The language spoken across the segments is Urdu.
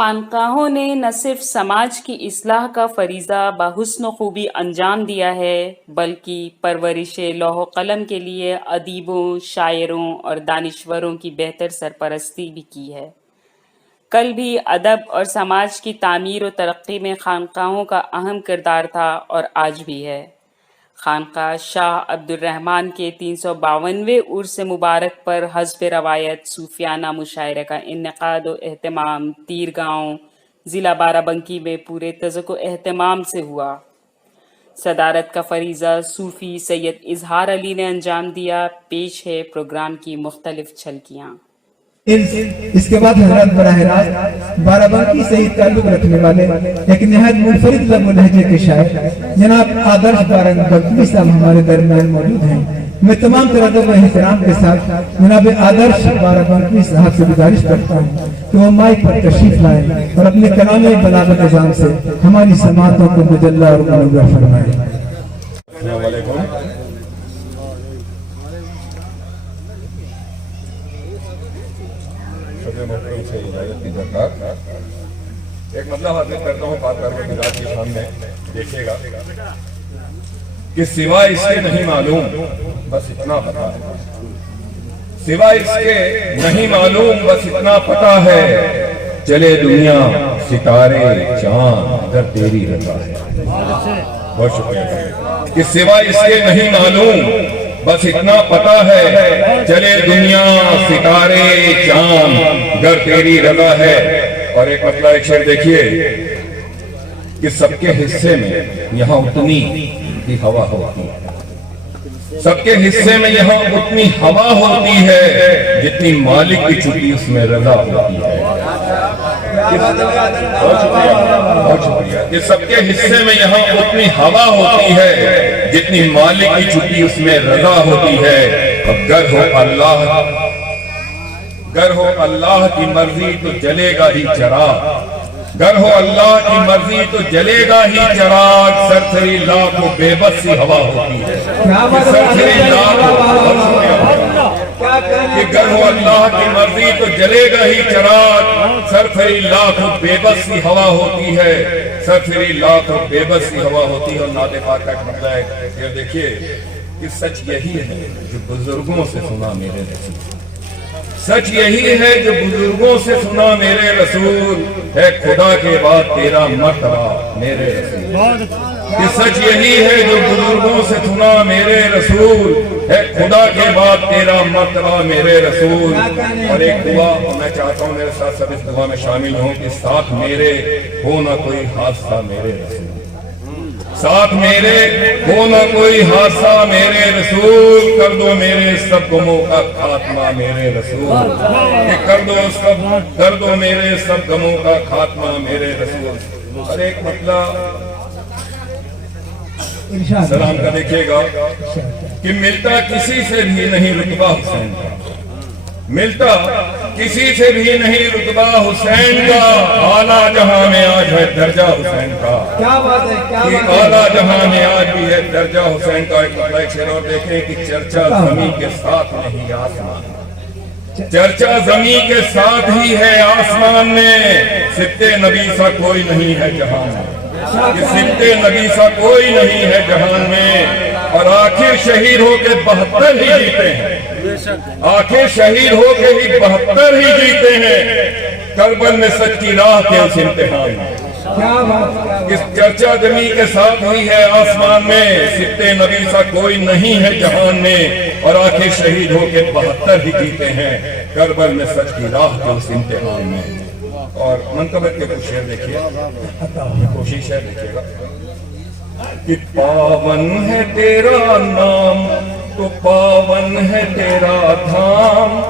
خانقاہوں نے نہ صرف سماج کی اصلاح کا فریضہ بحسن و خوبی انجام دیا ہے بلکہ پرورش لوح و قلم کے لیے ادیبوں، شاعروں اور دانشوروں کی بہتر سرپرستی بھی کی ہے۔ کل بھی ادب اور سماج کی تعمیر و ترقی میں خانقاہوں کا اہم کردار تھا اور آج بھی ہے۔ خانقاہ شاہ عبد الرحمن کے 352ویں عرس مبارک پر حسب روایت صوفیانہ مشاعرے کا انعقاد و اہتمام تیرگاؤں ضلع بارہ بنکی میں پورے تزک و اہتمام سے ہوا۔ صدارت کا فریضہ صوفی سید اظہار علی نے انجام دیا۔ پیش ہے پروگرام کی مختلف جھلکیاں۔ اس کے بعد حضرات براہ راست بارہ بنکی سے تعلق رکھنے والے ایک نہایت منفرد لب و لہجے کے شاعر جناب آدرش بارہ بنکی صاحب ہمارے درمیان موجود ہیں۔ میں تمام طرح و احترام کے ساتھ جناب آدرش بارہ بنکی صاحب سے گزارش کرتا ہوں کہ وہ مائک پر تشریف لائیں اور اپنے کلام بلاغت نظام سے ہماری سماعتوں کو مجلہ اور منور فرمائیں۔ السلام علیکم۔ محترم سے اجازت کی درخواست، ایک مطلب حاصل کرتا ہوں بات کر کے مزاج کے سامنے دیکھیے گا کہ سوا اس کے نہیں معلوم بس اتنا پتا ہے، سوا اس کے نہیں معلوم بس اتنا پتا ہے، چلے دنیا ستارے چاند اگر تیری رضا ہے۔ بہت شکریہ۔ کہ سوا اس کے نہیں معلوم بس اتنا پتا ہے، چلے دنیا ستارے چاند گر تیری رضا ہے۔ اور ایک مطلب ایک شعر دیکھیے کہ سب کے حصے میں یہاں اتنی ہی ہوا ہوتی ہے، سب کے حصے میں یہاں اتنی ہوا ہوتی ہے جتنی مالک کی چھٹی اس میں رضا ہوتی ہے۔ بہت شکریہ۔ کہ سب کے حصے میں یہاں اتنی ہوا ہوتی ہے جتنی مالک کی چھٹی اس میں رضا ہوتی ہے۔ اب گر ہو اللہ کی مرضی تو جلے گا ہی چراغ، گر ہو اللہ کی مرضی تو جلے گا ہی چراغ، سرسری لاکھ و بے بس سی ہوا ہوتی ہے۔ سرسری کہ گر ہو اللہ کی مرضی تو جلے گا ہی چراغ، سرسری لاکھ و بے بس سی ہوا ہوتی ہے، سرسری لاکھ و بے بس سی ہوا ہوتی ہے۔ اور نعت پاک کا ایک مطلب ہے کہ دیکھیے کہ سچ یہی ہے جو بزرگوں سے سنا میرے رسول، سچ یہی ہے جو بزرگوں سے سنا میرے رسول، ہے خدا کے بعد تیرا مرتبہ میرے رسول۔ کہ سچ یہی ہے جو بزرگوں سے سنا میرے رسول، ہے خدا کے بعد تیرا مرتبہ میرے رسول۔ اور ایک دعا میں چاہتا ہوں میرے ساتھ سب اس دعا میں شامل ہوں کہ ساتھ میرے ہو نہ کوئی حادثہ میرے رسول، ساتھ میرے ہو نہ کوئی حادثہ میرے رسول، کر دو میرے سب غموں کا خاتمہ میرے رسول، کہ کر دو میرے سب غموں کا خاتمہ میرے رسول۔ اور ایک مطلب سلام کا دیکھیے گا کہ ملتا کسی سے بھی نہیں رتبہ حسین کا، ملتا کسی سے بھی نہیں رتبہ حسین کا، اعلیٰ جہاں میں آج ہے درجہ حسین کا، کیا بات ہے، کیا بات ہے، اعلیٰ جہاں میں آج بھی ہے درجہ حسین کا۔ ایک مطلب ایک شعر اور دیکھیں کہ چرچا زمین کے ساتھ نہیں آسمان، چرچا زمین کے ساتھ ہی ہے آسمان میں، سبت نبی سا کوئی نہیں ہے جہان میں، کہ سبت نبی سا کوئی نہیں ہے جہان میں۔ اور آخر شہید ہو کے 72 ہی جیتے ہیں، آخر شہید ہو کے ہی 72 ہی جیتے ہیں، کربل میں سچ کی راہ کے اس امتحان میں۔ اس چرچا زمین کے ساتھ ہی ہے آسمان میں، سبت نبی سا کوئی نہیں ہے جہان میں، اور آخر شہید ہو کے 72 ہی جیتے ہیں، کربل میں سچ کی راہ کے اس امتحان میں۔ اور منقبت کے کچھ شعر دیکھیے، کوشش ہے دیکھیے گا کہ پاون ہے تیرا نام تو پاون ہے تیرا دھام،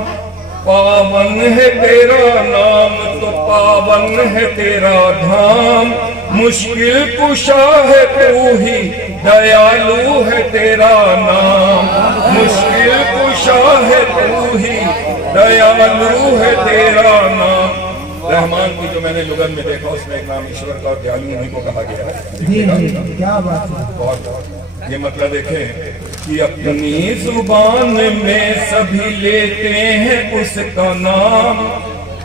پاون ہے تیرا نام تو پاون ہے تیرا دھام، مشکل کشا ہے تو ہی دیالو ہے تیرا نام، مشکل کشا ہے تو ہی دیالو ہے تیرا نام۔ رحمان کی جو میں نے لغت میں دیکھا اس میں ایک نام ایشور کا اور دیالو انہی کو کہا گیا ہے۔ کیا بات ہے، بہت یہ مطلب دیکھیں کہ اپنی زبان میں سبھی لیتے ہیں اس کا نام،